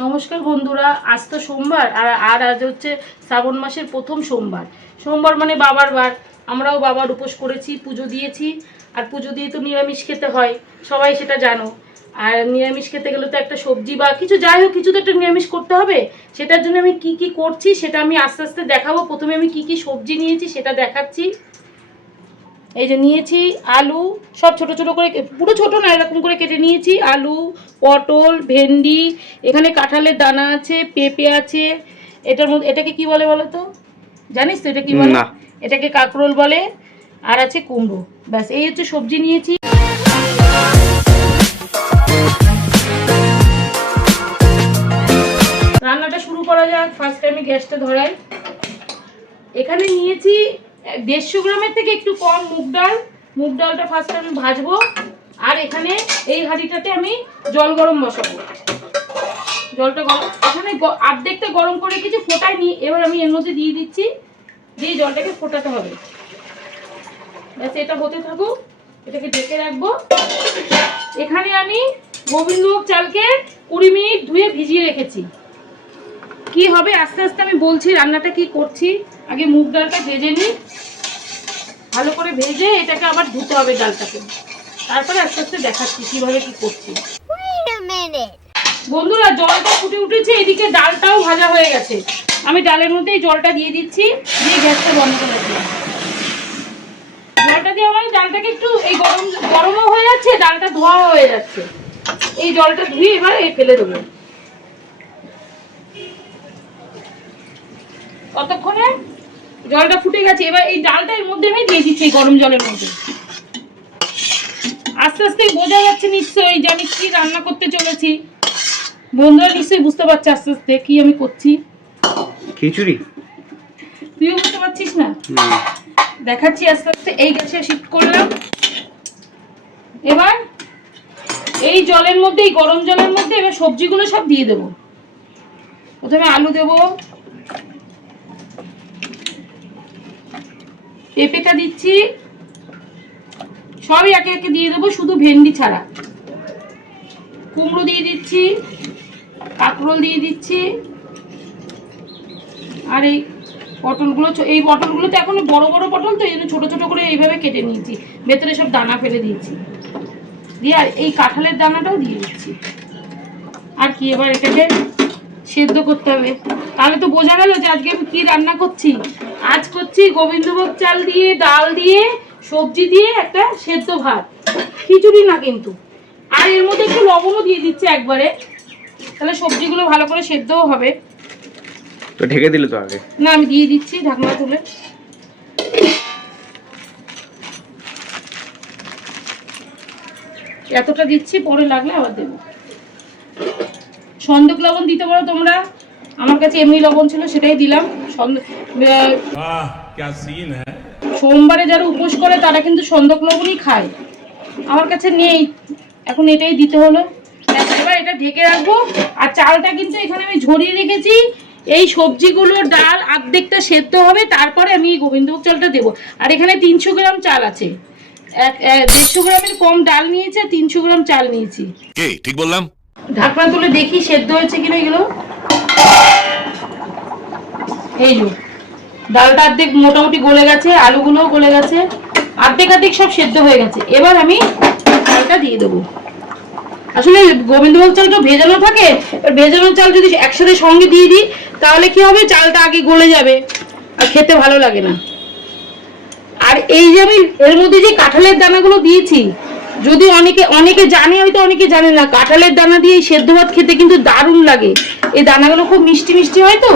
নমস্কার বন্ধুরা, আজ তো সোমবার আর আজ হচ্ছে শ্রাবণ মাসের প্রথম সোমবার। সোমবার মানে বাবার বার। আমরাও বাবার উপোস করেছি, পুজো দিয়েছি। আর পুজো দিয়ে তো নিরামিষ খেতে হয়, সবাই সেটা জানো। আর নিরামিষ খেতে গেলে তো একটা সবজি বা কিছু, যাই হোক কিছু তো একটা নিরামিষ করতে হবে। সেটার জন্য আমি কি কি করছি সেটা আমি আস্তে আস্তে দেখাবো। প্রথমে আমি কি কি সবজি নিয়েছি সেটা দেখাচ্ছি। এই যে নিয়েছি আলু, সব ছোট ছোট করে, পুরো ছোট না, এরকম করে কেটে নিয়েছি। আলু, পটল, ভেন্ডি, এখানে কাঁঠালের দানা আছে, পেঁপে আছে। এটার মধ্যে এটাকে কি বলে বলো তো? জানিস তো এটা কি বলে? এটাকে কাঁকরোল বলে। আর আছে কুমড়ো। ব্যাস, এই হচ্ছে সবজি নিয়েছি। রান্নাটা শুরু করা যাক। ফার্স্টে আমি গ্যাসটা ধরাই। এখানে নিয়েছি 150 গ্রামের থেকে একটু কম মুগ ডাল। মুগ ডালটা ফার্স্টে আমি ভাজবো। আর এখানে এই হাঁড়িটাতে আমি জল গরম বসাবো। জলটা গরম, এখানে অর্ধেকটা গরম করে রেখেছি, ফোটাই নি। এবার আমি এর মধ্যে দিয়ে দিচ্ছি, দিয়ে জলটাকে ফোটাতে হবে। ব্যাস, এটা হতে থাকুক, এটাকে ঢেকে রাখবো। এখানে আমি গোবিন্দভোগ চালকে 20 মিনিট ধুয়ে ভিজিয়ে রেখেছি। কি হবে আস্তে আস্তে আমি বলছি রান্নাটা কি করছি। আগে মুগ ডালটা ভেজে নিই, ভালো করে ভেজে এটাকে আবার ধুতে হবে ডালটাকে। তারপরে আস্তে আস্তে দেখাচ্ছি কিভাবে কি করছি। বন্ধুরা, জলটা ফুটে উঠেছে, এদিকে ডালটাও ভাজা হয়ে গেছে। আমি ডালের মধ্যে এই জলটা দিয়ে দিচ্ছি, দিয়ে গ্যাসটা বন্ধ করে দিলাম। জলটা দিয়ে আমার ডালটাকে একটু এই গরমও হয়ে যাচ্ছে, ডালটা ধোয়া হয়ে যাচ্ছে। এই জলটা ধুয়ে এবার ফেলে দেবো। কতক্ষণে জলটা ফুটে গেছে, এবার এই ডালটা এর মধ্যে আমি দিয়ে দিচ্ছি গরম জলের মধ্যে। আস্তে আস্তে বোঝা যাচ্ছে নিশ্চয়ই যে আমি কি রান্না করতে চলেছি। বন্ধুরা নিশ্চয়ই বুঝতে পারছে আস্তে আস্তে কি আমি করছি। খিচুড়ি? তুইও বুঝতে পারছিস না? দেখাচ্ছি আস্তে আস্তে। এই গ্যাসে শিফট করলাম। এবার এই জলের মধ্যে, এই গরম জলের মধ্যে এবার সবজিগুলো সব দিয়ে দেবো। প্রথমে আলু দেবো, পেঁপেটা দিচ্ছি, সবই একে একে দিয়ে দেবো, শুধু ভেন্ডি ছাড়া। কুমড়ো দিয়ে দিচ্ছি, কাঁকরোল দিয়ে দিচ্ছি। আর এই পটলগুলো, এই পটলগুলো তো এখন বড় বড় পটল, তো এই জন্য ছোটো ছোটো করে এইভাবে কেটে নিয়েছি। ভেতরে সব দানা ফেলে দিয়েছি। দিয়ে আর এই কাঁঠালের দানাটাও দিয়ে দিচ্ছি। আর কি, এবার এটাকে সেদ্ধ করতে হবে। তাহলে তো বোঝা গেল যে আজকে আমি কি রান্না করছি। আজ করছি গোবিন্দভোগ চাল দিয়ে, ডাল দিয়ে, সবজি দিয়ে একটা সেদ্ধ ভাত, খিচুড়ি না কিন্তু। আর এর মধ্যে একটু লবণও দিয়ে দিচ্ছি একবারে, তাহলে সবজিগুলো ভালো করে সেদ্ধও হবে। তো ঢেকে দিলে তো আগে? না, আমি দিয়ে দিচ্ছি ঢাকনা তুলে। এতটা দিচ্ছি, পরে লাগলে আবার দেবো। সন্দক লবণ দিতে পারো তোমরা, আমার কাছে এমনি লবণ ছিল সেটাই দিলাম। সোমবারে যারা উপোস করে তারা কিন্তু সন্দক লবণই খায়, আমার কাছে নেই, এখন এটাই দিতে হলো। এবার এটা ঢেকে রাখবো। আর চালটা কিন্তু এখানে আমি ঝরিয়ে রেখেছি। এই সবজিগুলো, ডাল অর্ধেকটা সেদ্ধ হবে, তারপরে আমি এই গোবিন্দভোগ চালটা দেবো। আর এখানে 300 গ্রাম চাল আছে। 150 গ্রামের কম ডাল নিয়েছে, 300 গ্রাম চাল নিয়েছি। ঠিক বললাম? ঢাকনা তুলে দেখি সেদ্ধ হয়েছে কিনা এগুলো। এই যে ডালটা অর্ধেক মোটামুটি গলে গেছে, আলুগুলোও গলে গেছে, অর্ধেক অর্ধেক সব সেদ্ধ হয়ে গেছে। এবার আমি চালটা দিয়ে দেবো। আসলে গোবিন্দভোগ চালটা ভেজানো থাকে, ভেজানো চাল যদি একসাথে সঙ্গে দিয়ে দিই তাহলে কি হবে, চালটা আগে গলে যাবে আর খেতে ভালো লাগে না। আর এই যে আমি এর মধ্যে যে কাঁঠালের দানাগুলো দিয়েছি, যদি অনেকে জানে, হয়তো অনেকে জানে না, কাঁঠালের দানা দিয়ে সেদ্ধ ভাত খেতে কিন্তু দারুণ লাগে। এই দানাগুলো খুব মিষ্টি মিষ্টি হয়, তো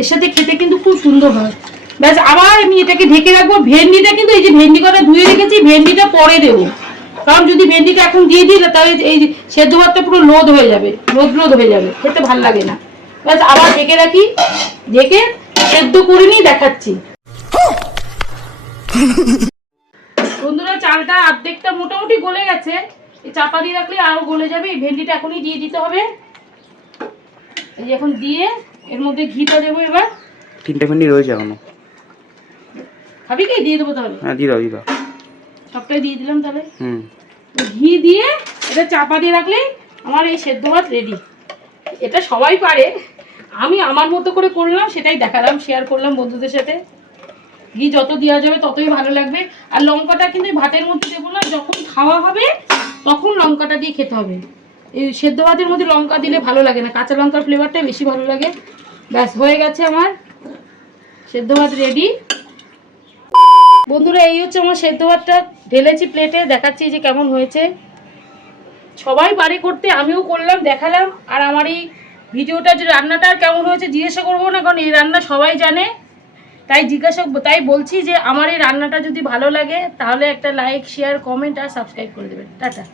এর সাথে খেতে কিন্তু খুব সুন্দর হয়। ব্যাস, আবার আমি এটাকে ঢেকে রাখবো। ভেন্ডিটা কিন্তু, এই যে ভেন্ডি কটা ধুয়ে রেখেছি, ভেন্ডিটা পরে দেবো। কারণ যদি ভেন্ডিটা এখন দিয়ে দিই তাহলে এই সেদ্ধ ভাতটা পুরো লোদ হয়ে যাবে, লোদ হয়ে যাবে, খেতে ভালো লাগে না। ব্যাস, আবার ঢেকে রাখি, ঢেকে সেদ্ধ করে নিয়ে দেখাচ্ছি। বন্ধুরা, চালটা অর্ধেকটা মোটামুটি গলে গেছে, এই চাপা দিয়ে রাখলে আরো গলে যাবে। এই ভেন্ডিটা এখনই দিয়ে দিতে হবে। এই এখন দিয়ে এর মধ্যে ঘিটা দেবো। এবার 3টে ভেন্ডি রয়েছে এখনো। খাবি কি? দিয়ে দেবো তাহলে। হ্যাঁ, দিয়ে দাও, দিয়ে দাও। সবটাই দিয়ে দিলাম তাহলে। ঘি দিয়ে এটা চাপা দিয়ে রাখলে আমার এই সেদ্ধ ভাত রেডি। এটা সবাই পারে, আমি আমার মতো করে করলাম, সেটাই দেখালাম, শেয়ার করলাম বন্ধুদের সাথে। ঘি যত দেওয়া যাবে ততই ভালো লাগবে। আর লঙ্কাটা কিন্তু ভাতের মধ্যে দেবো না, যখন খাওয়া হবে তখন লঙ্কাটা দিয়ে খেতে হবে। এই সেদ্ধ ভাতের মধ্যে লঙ্কা দিলে ভালো লাগে না, কাঁচা লঙ্কার ফ্লেভারটাই বেশি ভালো লাগে। ব্যাস হয়ে গেছে আমার সেদ্ধ ভাত রেডি। বন্ধুরা এই হচ্ছে আমার সেদ্ধ ভাতটা, ঢেলেছি প্লেটে, দেখাচ্ছি যে কেমন হয়েছে। সবাই পারে করতে, আমিও করলাম, দেখালাম। আর আমার এই ভিডিওটা যে রান্নাটা কেমন হয়েছে জিজ্ঞাসা করবো না, কারণ এই রান্না সবাই জানে, তাই বলছি যে আমার এই রান্নাটা যদি ভালো লাগে তাহলে একটা লাইক, শেয়ার, কমেন্ট আর সাবস্ক্রাইব করে দেবেন। টাটা।